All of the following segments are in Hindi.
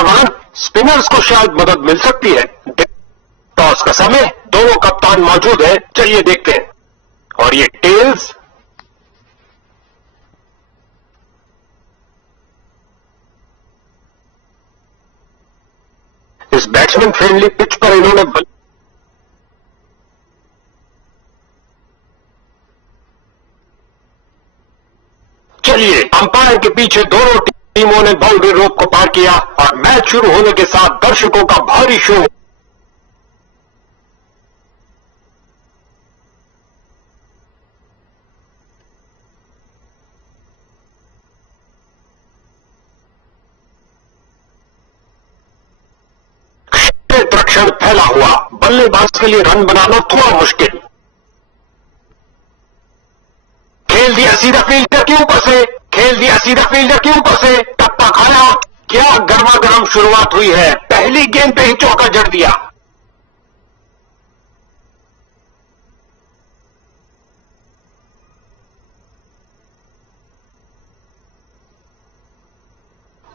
वर्तमान स्पिनर्स को शायद मदद मिल सकती है। टॉस का समय, दोनों कप्तान मौजूद हैं, चलिए देखते हैं। और ये टेल्स, इस बैट्समैन फ्रेंडली पिच पर इन्होंने चलिए, अंपायर के पीछे दोनों टीमों ने बाउंड्री रोप को पार किया और मैच शुरू होने के साथ दर्शकों का भारी शो। क्षेत्ररक्षण फैला हुआ, बल्लेबाज के लिए रन बनाना थोड़ा मुश्किल। खेल दिया सीधा फील्डर के ऊपर से, खेल दिया सीधा फील्डर के ऊपर से, टप्पा खाया। क्या गर्मा गर्म शुरुआत हुई है, पहली गेंद पे ही चौका जड़ दिया।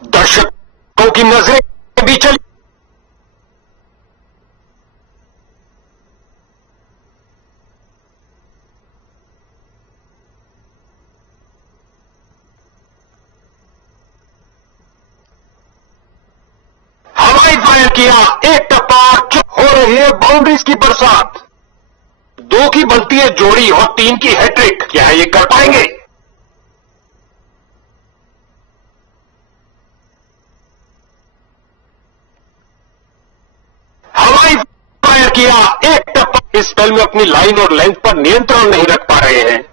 दर्शकों की नजरें भी चली। हवाई फायर किया, एक टप्पा, हो रही है बाउंड्रीज की बरसात। 2 की बनती है जोड़ी और 3 की हैट्रिक, क्या ये कर पाएंगे? हवाई फायर किया, एक टप्पा। इस स्पेल में अपनी लाइन और लेंथ पर नियंत्रण नहीं रख पा रहे हैं।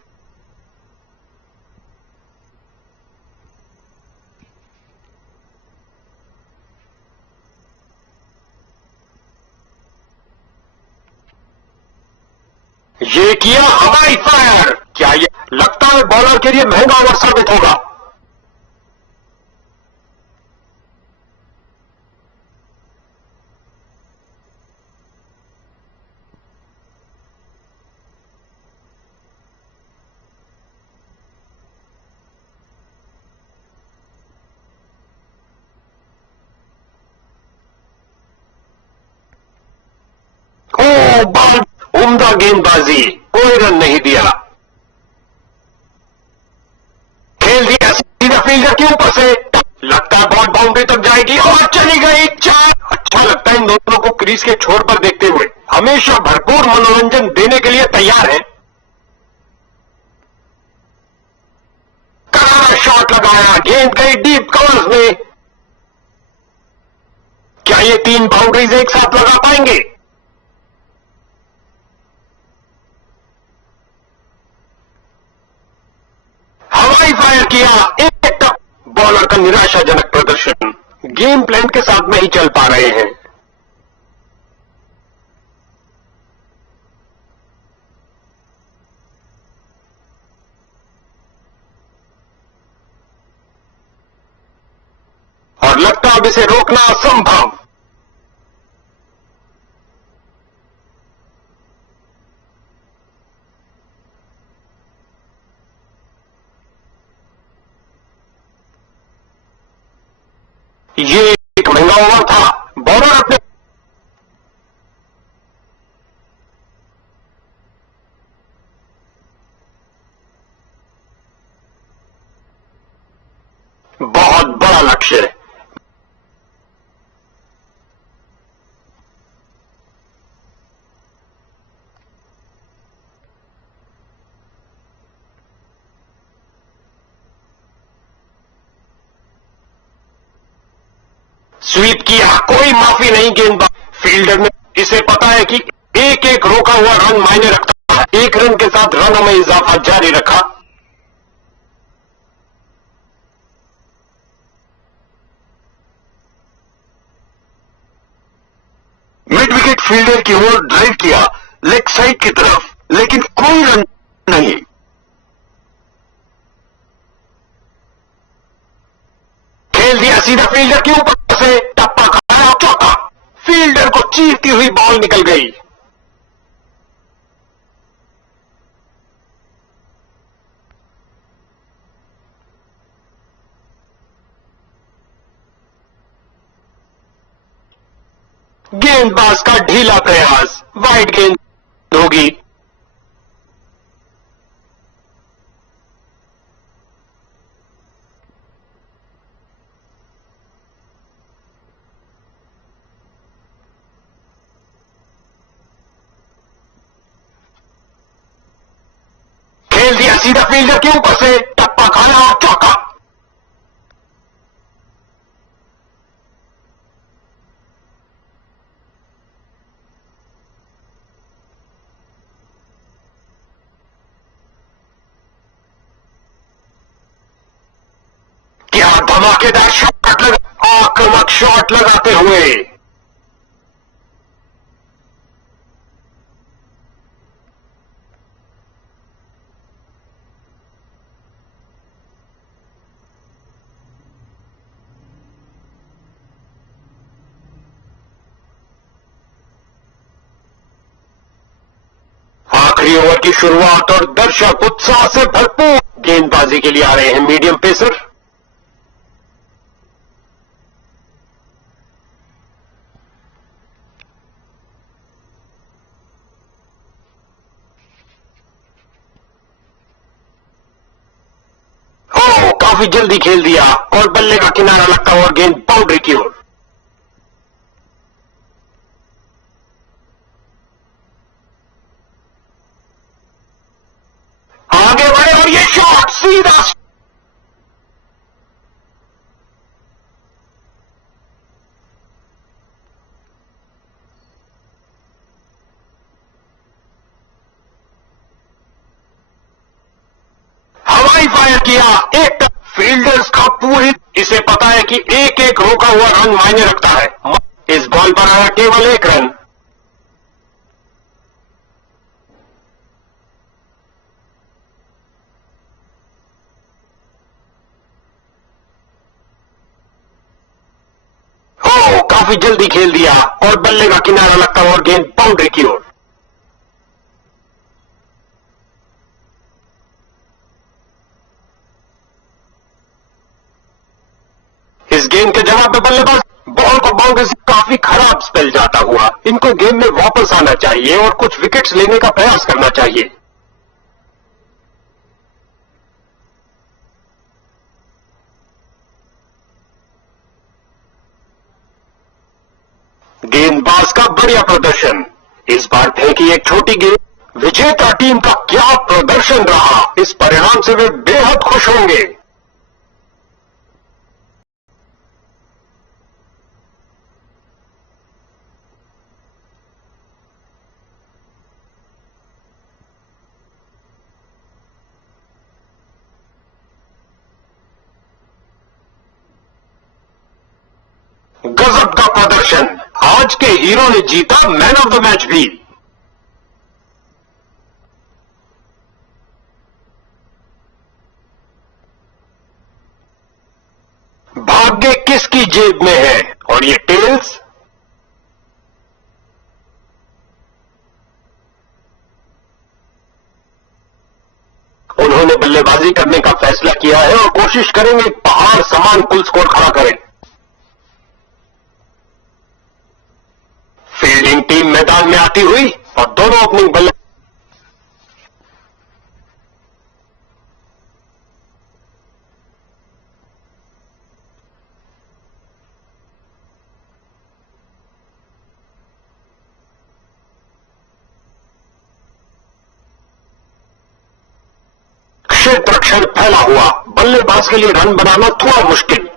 ये किया हवाई फायर, क्या ये लगता है बॉलर के लिए महंगा ओवर साबित होगा? ओ बॉल, उम्दा गेंदबाजी, कोई रन नहीं दिया। खेल दिया सीधा फील्डर के ऊपर से, लगता है बॉल बाउंड्री तक जाएगी और चली गई 4। अच्छा लगता है इन दोनों को क्रीज के छोर पर देखते हुए, हमेशा भरपूर मनोरंजन देने के लिए तैयार है। करारा शॉट लगाया, गेंद गई डीप कवर्स में। क्या ये 3 बाउंड्रीज एक साथ लगा पाएंगे? हवाई फायर किया, एक टप। बॉलर का निराशाजनक प्रदर्शन, गेम प्लान के साथ नहीं चल पा रहे हैं। और लगता अब इसे रोकना असंभव। ये एक महंगा ओवर था, बॉलर अपने बहुत बड़ा लक्ष्य है। स्वीप किया, कोई माफी नहीं गेंदबाज। फील्डर ने इसे पता है कि एक एक रोका हुआ रन मायने रखता है। 1 रन के साथ रनों में इजाफा जारी रखा। मिड विकेट फील्डर की ओर ड्राइव किया, लेग साइड की तरफ, लेकिन कोई रन नहीं। खेल दिया सीधा फील्डर के ऊपर से, टप्पा खाया, चौका। फील्डर को चीरती हुई बॉल निकल गई। गेंदबाज का ढीला प्रयास, वाइड गेंद होगी। खेल दिया सीधा फील्डर के ऊपर से, टप्पा खाया और चौका। क्या धमाकेदार शॉट लगा, आक्रामक शॉट लगाते हुए। आखिरी ओवर की शुरुआत और दर्शक उत्साह से भरपूर। गेंदबाजी के लिए आ रहे हैं मीडियम पेसर। काफी जल्दी खेल दिया और बल्ले का किनारा लगता और गेंद बाउंड्री की ओर। आगे बढ़े और ये शॉट सीधा। हवाई फायर किया, एक फील्डर्स का पूरी। इसे पता है कि एक एक रोका हुआ रन मायने रखता है। इस बॉल पर आया केवल एक रन। काफी जल्दी खेल दिया और बल्ले का किनारा लगता और गेंद बाउंड्री की ओर। इस गेंद के जवाब में बल्लेबाज बॉल को बाउंड्री से काफी खराब स्पेल जाता हुआ। इनको गेम में वापस आना चाहिए और कुछ विकेट्स लेने का प्रयास करना चाहिए। गेंदबाज का बढ़िया प्रदर्शन। इस बार फेंकी एक छोटी गेंद। विजेता टीम का क्या प्रदर्शन रहा, इस परिणाम से वे बेहद खुश होंगे। गजब का प्रदर्शन। आज के हीरो ने जीता मैन ऑफ द मैच भी। भाग्य किसकी जेब में है और ये टेल्स। उन्होंने बल्लेबाजी करने का फैसला किया है और कोशिश करेंगे पहाड़ समान कुल स्कोर खड़ा करें। फील्डिंग टीम मैदान में आती हुई और दोनों ओपनिंग बल्ले। क्षेत्र रक्षण फैला हुआ, बल्लेबाज के लिए रन बनाना थोड़ा मुश्किल।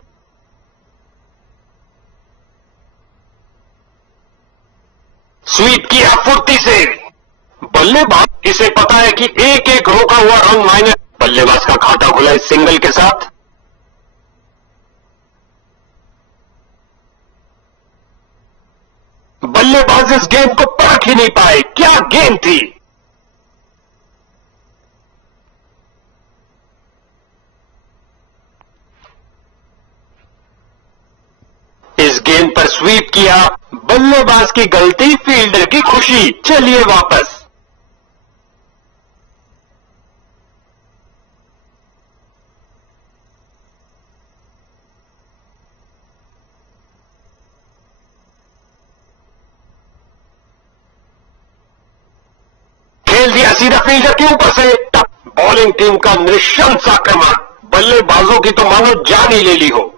स्वीप किया फुर्ती से। बल्लेबाज इसे पता है कि एक एक रोका हुआ रन मायने। बल्लेबाज का खाता खुला इस सिंगल के साथ। बल्लेबाज इस गेंद को परख ही नहीं पाए। क्या गेंद थी। इस गेंद पर स्वीप किया, बल्लेबाज की गलती, फील्डर की खुशी। चलिए वापस। सीधा फील्डर के ऊपर से बॉलिंग टीम का निशंस आक्रमण, बल्लेबाजों की तो मानो जान ही ले ली हो।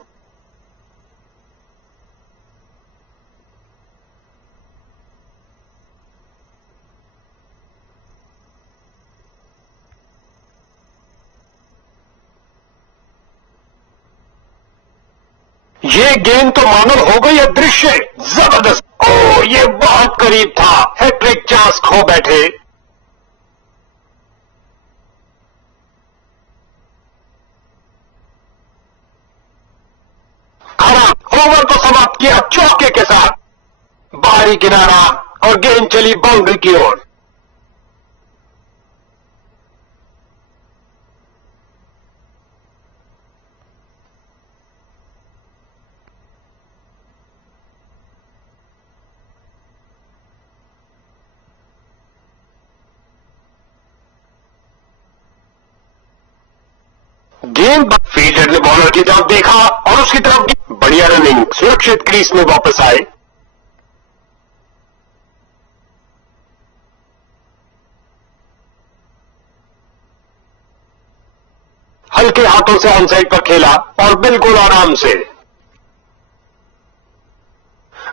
ये गेंद तो मानो हो गई अदृश्य। जबरदस्त। ओ, ये बहुत करीब था। हैट्रिक चांस खो बैठे। खराब ओवर को समाप्त किया चौके के साथ। बाहरी किनारा और गेंद चली बाउंड्री की ओर। गेंद फील्डर ने बॉलर की तरफ देखा और उसकी तरफ बढ़िया रनिंग, सुरक्षित क्रीज में वापस आए। हल्के हाथों से ऑनसाइड पर खेला और बिल्कुल आराम से।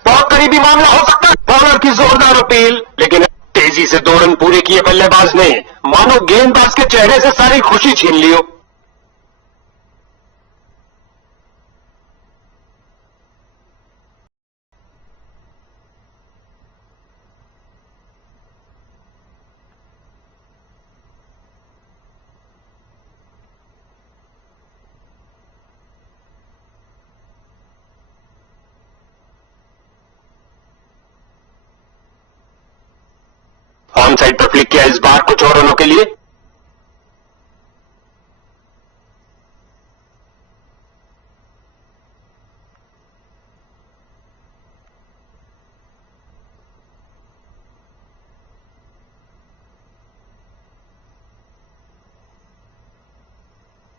बहुत करीबी मामला हो सकता है। बॉलर की जोरदार अपील, लेकिन तेजी से 2 रन पूरे किए बल्लेबाज ने, मानो गेंदबाज के चेहरे से सारी खुशी छीन ली हो। ऑन साइड पर फ्लिक किया इस बार कुछ और रनों के लिए।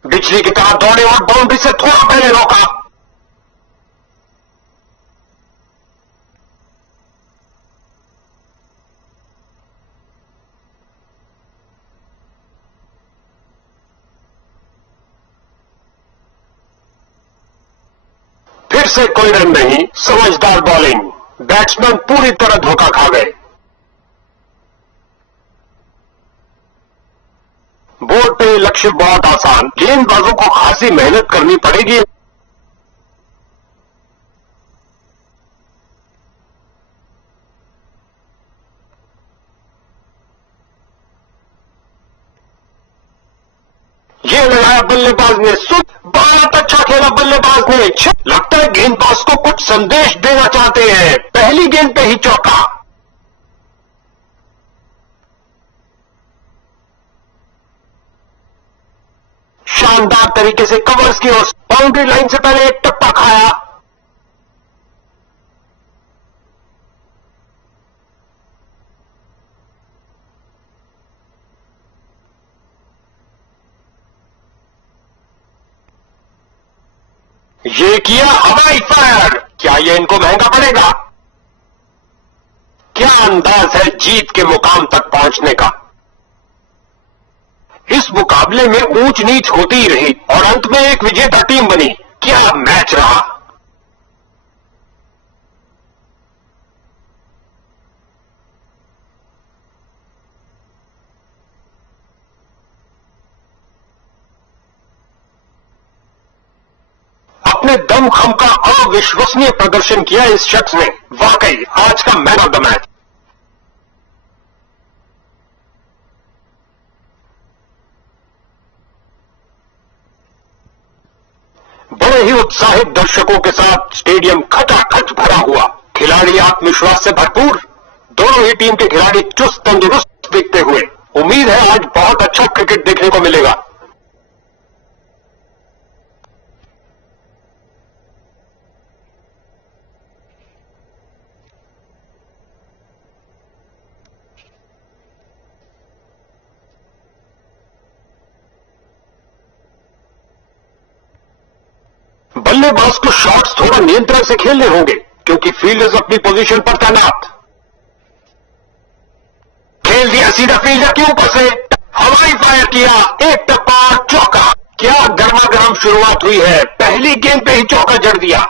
बिजली की तरह दौड़े और बाउंड्री से थोड़ा पहले रोका। फिर से कोई रन नहीं। समझदार बॉलिंग, बैट्समैन पूरी तरह धोखा खा गए। बोर्ड पे लक्ष्य बहुत आसान, गेंदबाजों को खासी मेहनत करनी पड़ेगी। ये लगाया बल्लेबाज ने, बहुत अच्छा खेला बल्लेबाज ने। लगता है गेंदबाज को कुछ संदेश देना चाहते हैं। पहली गेंद पे ही चौका। शानदार तरीके से कवर्स की ओर, बाउंड्री लाइन से पहले एक टप्पा खाया। ये किया हवाई फायर। क्या ये इनको महंगा पड़ेगा? क्या अंदाज है जीत के मुकाम तक पहुंचने का। इस मुकाबले में ऊंच नीच होती ही रही और अंत में एक विजेता टीम बनी। क्या मैच रहा। अपने दम खम का अविश्वसनीय प्रदर्शन किया इस शख्स ने। वाकई आज का मैन ऑफ द मैच। बड़े ही उत्साहित दर्शकों के साथ स्टेडियम खचाखच भरा हुआ। खिलाड़ी आत्मविश्वास से भरपूर। दोनों ही टीम के खिलाड़ी चुस्त तंदुरुस्त दिखते हुए। उम्मीद है आज बहुत अच्छा क्रिकेट देखने को मिलेगा। बल्लेबाज को शॉट्स थोड़ा नियंत्रण से खेलने होंगे क्योंकि फील्डर्स अपनी पोजीशन पर तैनात। खेल दिया सीधा फील्डर के ऊपर से हवाई फायर किया, एक टप्पा और चौका। क्या गर्मा गर्म शुरुआत हुई है, पहली गेंद पे ही चौका जड़ दिया।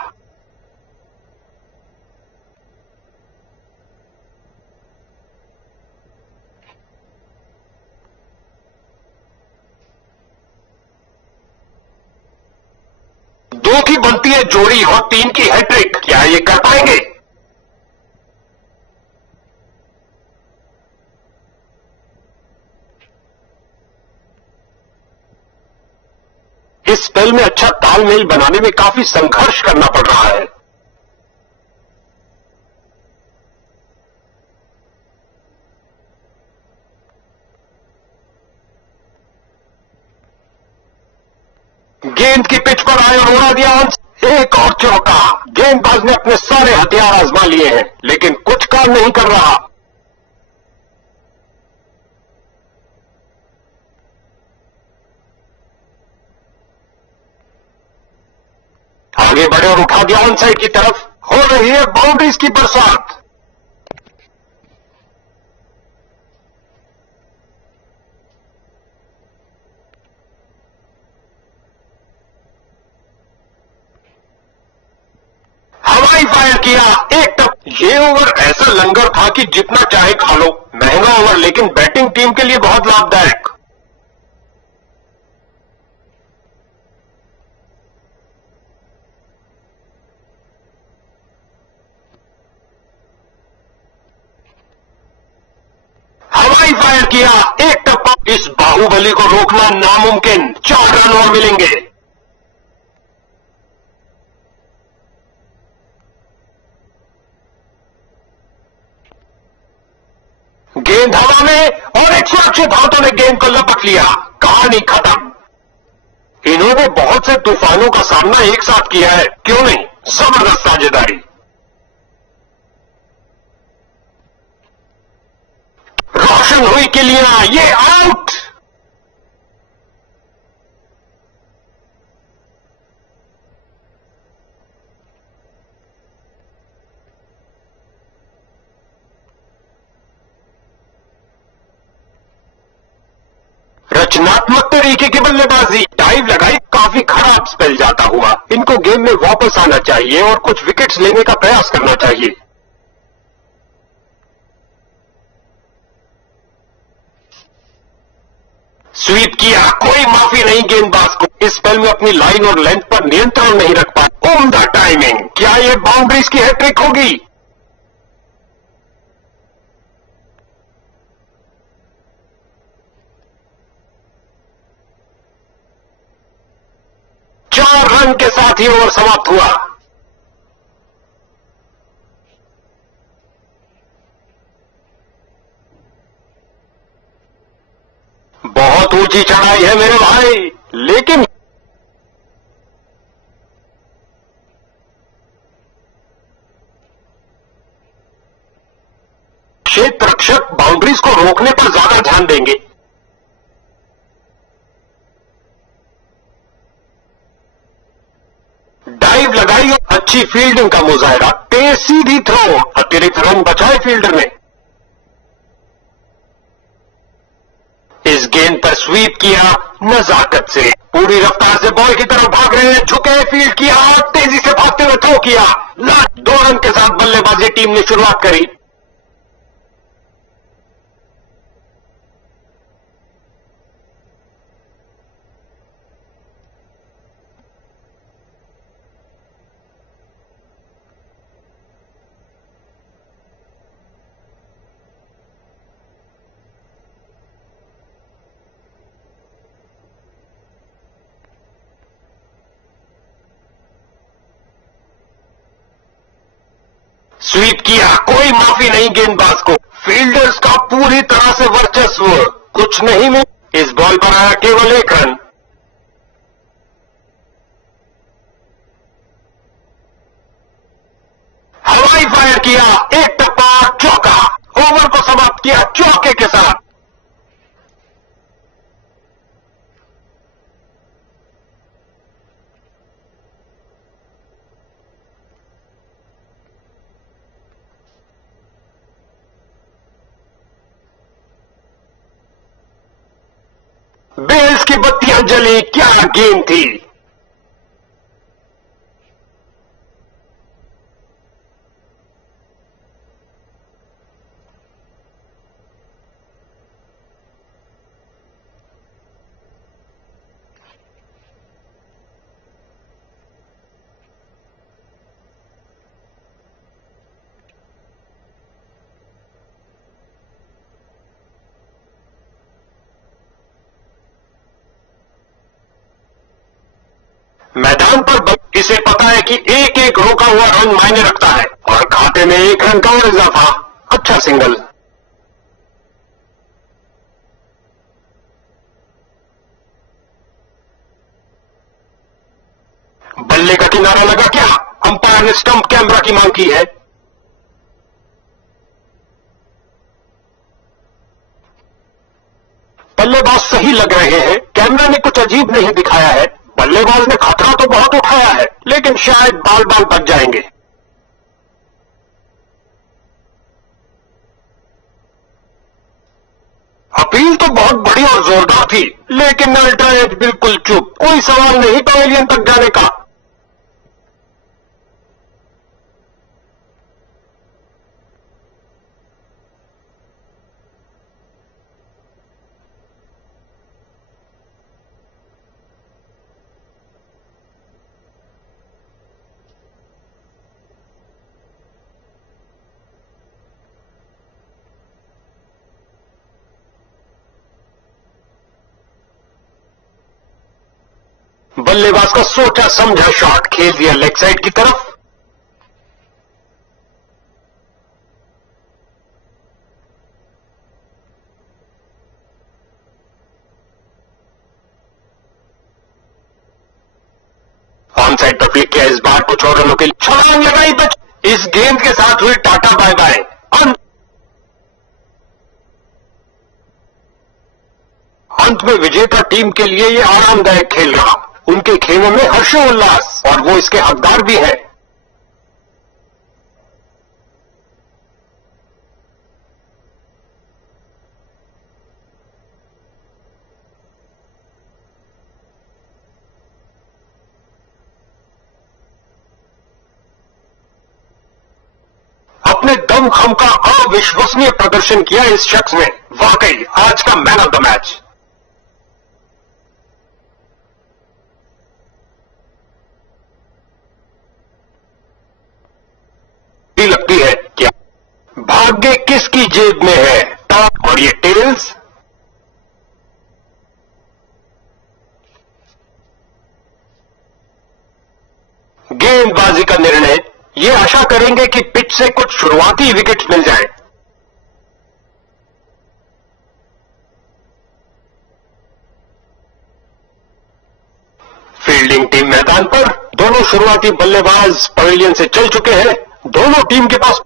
दो की बनती है जोड़ी और 3 की हैट्रिक, क्या ये कर पाएंगे? इस स्पेल में अच्छा तालमेल बनाने में काफी संघर्ष करना पड़ रहा है। गेंद की पिच पर आया, उड़ा दिया, एक और चौका। गेंदबाज ने अपने सारे हथियार आजमा लिए हैं, लेकिन कुछ काम नहीं कर रहा। आगे बढ़े और उठा दिया ऑन साइड की तरफ। हो रही है बाउंड्रीज की बरसात। हवाई फायर किया, एक टप। ये ओवर ऐसा लंगर था कि जितना चाहे खा लो। महंगा ओवर, लेकिन बैटिंग टीम के लिए बहुत लाभदायक। हवाई फायर किया, एक टप्पा। इस बाहुबली को रोकना नामुमकिन। 4 रन और मिलेंगे। गेंद हवा में और एक सुरक्षित हाथों ने गेंद को लपक लिया। कहानी खत्म। इन्होंने बहुत से तूफानों का सामना एक साथ किया है, क्यों नहीं? जबरदस्त साझेदारी। रोशन हुई के लिए ये आउट। रचनात्मक तरीके की बल्लेबाजी, डाइव लगाई, काफी खराब स्पेल जाता हुआ। इनको गेम में वापस आना चाहिए और कुछ विकेट्स लेने का प्रयास करना चाहिए। स्वीप किया, कोई माफी नहीं गेंदबाज को। इस स्पेल में अपनी लाइन और लेंथ पर नियंत्रण नहीं रख पाए। उम्दा टाइमिंग, क्या ये बाउंड्रीज की हैट्रिक होगी? चार रन के साथ ही ओवर समाप्त हुआ। बहुत ऊंची चढ़ाई है मेरे भाई, लेकिन क्षेत्र रक्षक बाउंड्रीज को रोकने पर ज्यादा ध्यान देंगे। डाइव लगाई और अच्छी फील्डिंग का मुजाहरा। तेज सीधी थ्रो, अतिरिक्त रन बचाए फील्डर ने। इस गेंद पर स्वीप किया नजाकत से। पूरी रफ्तार से बॉल की तरफ भाग रहे हैं, झुके, फील्ड किया और तेजी से भागते हुए थ्रो किया। लास्ट 2 रन के साथ बल्लेबाजी टीम ने शुरुआत करी। स्वीप किया, कोई माफी नहीं गेंदबाज को। फील्डर्स का पूरी तरह से वर्चस्व, कुछ नहीं मिला। इस बॉल पर आया केवल 1 रन। हवाई फायर किया, एक टप्पा, चौका। ओवर को समाप्त किया चौके के साथ। बेल्स की बत्तियां जली, क्या गेंद थी। मैदान पर इसे पता है कि एक एक रोका हुआ रन मायने रखता है और खाते में 1 रन का और इजाफा। अच्छा सिंगल। बल्ले का किनारा लगा क्या? अंपायर ने स्टंप कैमरा की मांग की है। बल्लेबाज सही लग रहे हैं, कैमरा ने कुछ अजीब नहीं दिखाया है। बल्लेबाज ने खतरा तो बहुत उठाया है, लेकिन शायद बाल बाल बच जाएंगे। अपील तो बहुत बड़ी और जोरदार थी, लेकिन अल्ट्रा एज बिल्कुल चुप। कोई सवाल नहीं पवेलियन तक जाने का। बल्लेबाज का सोचा समझा शॉट खेल दिया लेग साइड की तरफ। ऑन साइड पर फ्लिक किया, इस बार कुछ और रनों के लिए छलांग लगाई। बच इस गेंद के साथ हुई टाटा बाय बाय। अंत में विजेता टीम के लिए यह आरामदायक खेल रहा। उनके खेलों में हर्षोल्लास, और वो इसके हकदार भी है। अपने दमखम का अविश्वसनीय प्रदर्शन किया इस शख्स ने। वाकई आज का मैन ऑफ द मैच। लगती है क्या भाग्य किसकी जेब में है? टॉप और ये टेल्स। गेंदबाजी का निर्णय, ये आशा करेंगे कि पिच से कुछ शुरुआती विकेट मिल जाए। फील्डिंग टीम मैदान पर। दोनों शुरुआती बल्लेबाज पवेलियन से चल चुके हैं। दोनों टीम के पास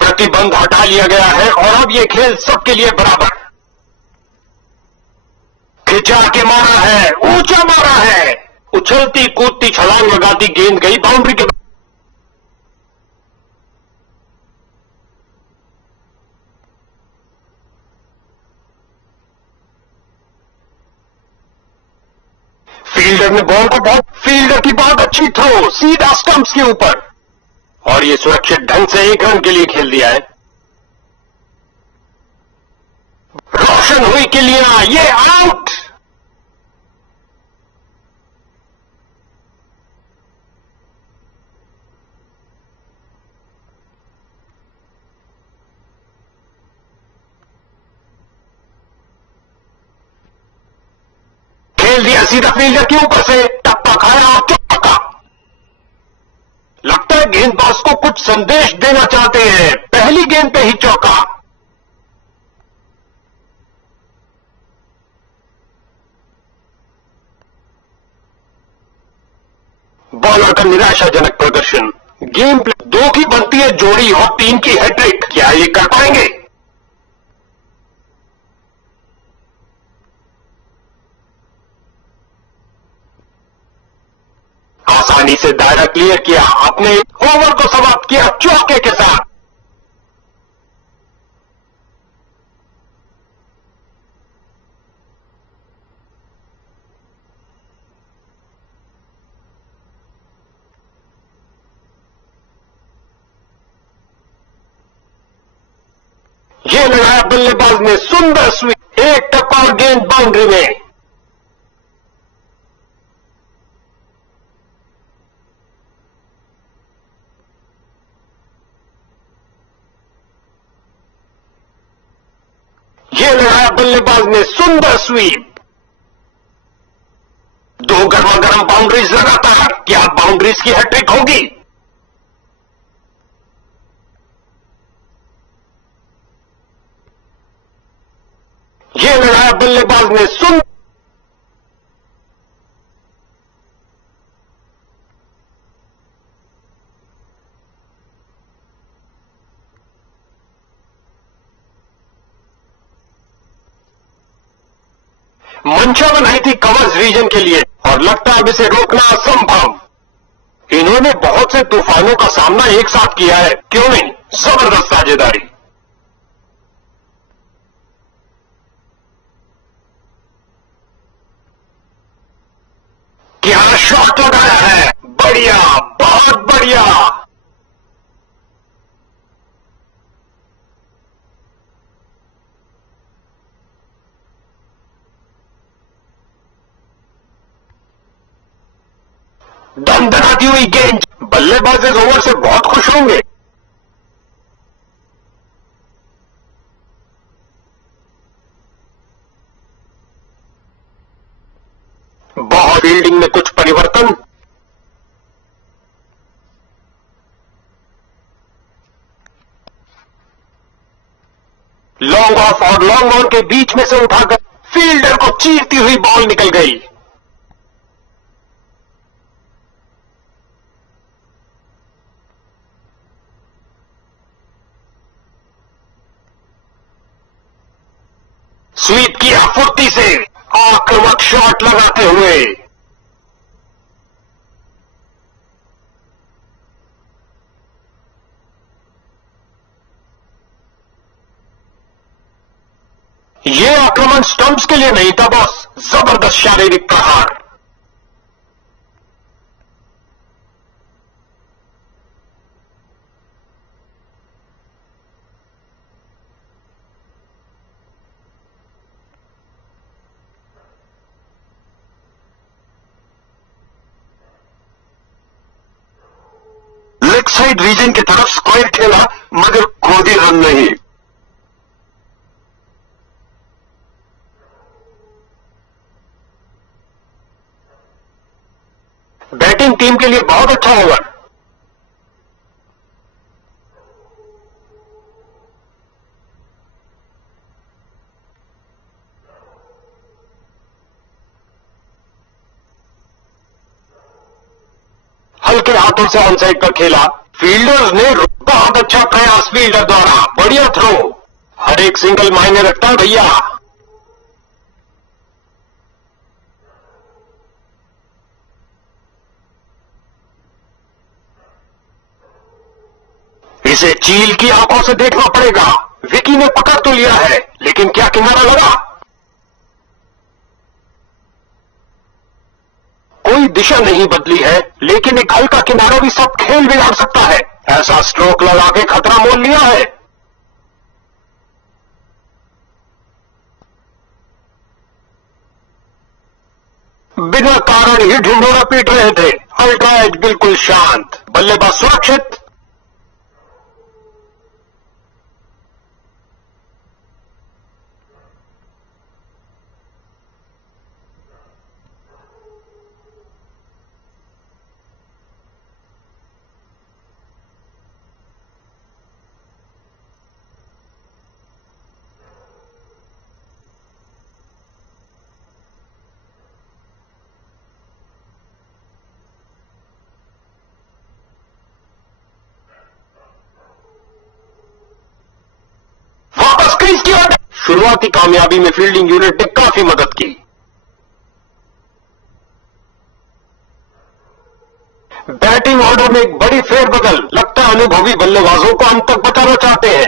प्रतिबंध हटा लिया गया है और अब यह खेल सबके लिए बराबर। खिंचा के मारा है, ऊंचा मारा है। उछलती कूदती छलांग लगाती गेंद गई बाउंड्री के। फील्डर ने बॉल को फील्डर की बहुत अच्छी थ्रो सीधा स्टंप्स के ऊपर, और ये सुरक्षित ढंग से 1 रन के लिए खेल दिया है। रोशन हुई किलियां, ये आउट। खेल दिया सीधा फील्डर के ऊपर से, टप्पा खाया और चौका। लगता है गेंदबाज को कुछ संदेश देना चाहते हैं। पहली गेंद पे ही चौका। बॉलर का निराशाजनक प्रदर्शन। गेम प्ले 2 की बनती है जोड़ी और 3 की हैट्रिक। क्या ये कर पाएंगे? आसानी से दायरा क्लियर किया, अपने ओवर को समाप्त किया चौके के साथ। ये लगाया बल्लेबाज ने सुंदर स्वीप, एक टप्पा और गेंद बाउंड्री में। ये लगाया बल्लेबाज ने सुंदर स्वीप, दो गर्मा गर्म बाउंड्रीज लगातार। क्या बाउंड्रीज की हैट्रिक होगी? ये लगाया बल्लेबाज ने मंशा बनाई थी कवर्स रीजन के लिए और लगता है अब इसे रोकना असंभव। इन्होंने बहुत से तूफानों का सामना एक साथ किया है, क्यों नहीं? जबरदस्त साझेदारी। क्या शॉट लगाया है, बढ़िया, बहुत बढ़िया। दमदमाती हुई गेंद, बल्लेबाज इस ओवर से बहुत खुश होंगे। बहुत फील्डिंग में कुछ परिवर्तन। लॉन्ग ऑफ और लॉन्ग ऑन के बीच में से उठाकर फील्डर को चीरती हुई बॉल निकल गई। स्वीप किया फुर्ती से, आक्रामक शॉट लगाते हुए। ये आक्रमण स्टंप्स के लिए नहीं था बॉस, जबरदस्त शारीरिक प्रहार। लेग साइड रीजन की तरफ स्क्वायर खेला मगर कोई रन नहीं। बैटिंग टीम के लिए बहुत अच्छा ओवर। हल्के हाथों से ऑन साइड पर खेला, फील्डर्स ने बहुत अच्छा प्रयास फील्डर द्वारा, बढ़िया थ्रो। हर एक सिंगल मायने रखता है भैया। इसे चील की आंखों से देखना पड़ेगा। विकी ने पकड़ तो लिया है, लेकिन क्या किनारा लगा? कोई दिशा नहीं बदली है, लेकिन एक हल्का किनारा भी सब खेल बिगाड़ सकता है। ऐसा स्ट्रोक लगा के खतरा मोल लिया है। बिना कारण ही ढिंढोरा पीट रहे थे। अल्ट्रा एज बिल्कुल शांत, बल्लेबाज सुरक्षित। क्रीज की ओर। शुरुआती कामयाबी में फील्डिंग यूनिट ने काफी मदद की। बैटिंग ऑर्डर में एक बड़ी फेरबदल, लगता है अनुभवी बल्लेबाजों को अंत तक बचाना चाहते हैं।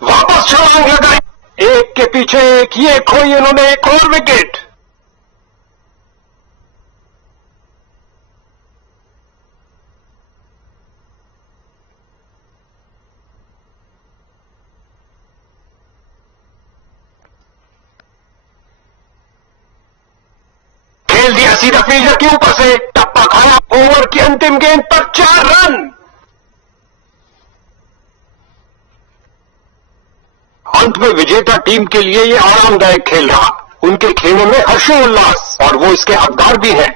वापस छलांग लगाई, एक के पीछे एक, ये खोई इन्होंने एक और विकेट। खेल दिया सीधा फील्डर के ऊपर से, टप्पा खाया। ओवर की अंतिम गेंद पर 4 रन। अंत में विजेता टीम के लिए यह आरामदायक खेल रहा। उनके खेलों में हर्षोल्लास, और वो इसके हकदार भी हैं।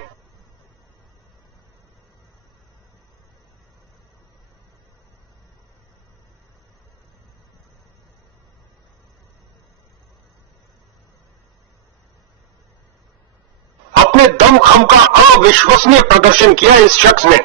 अपने दमखम का अविश्वसनीय प्रदर्शन किया इस शख्स ने।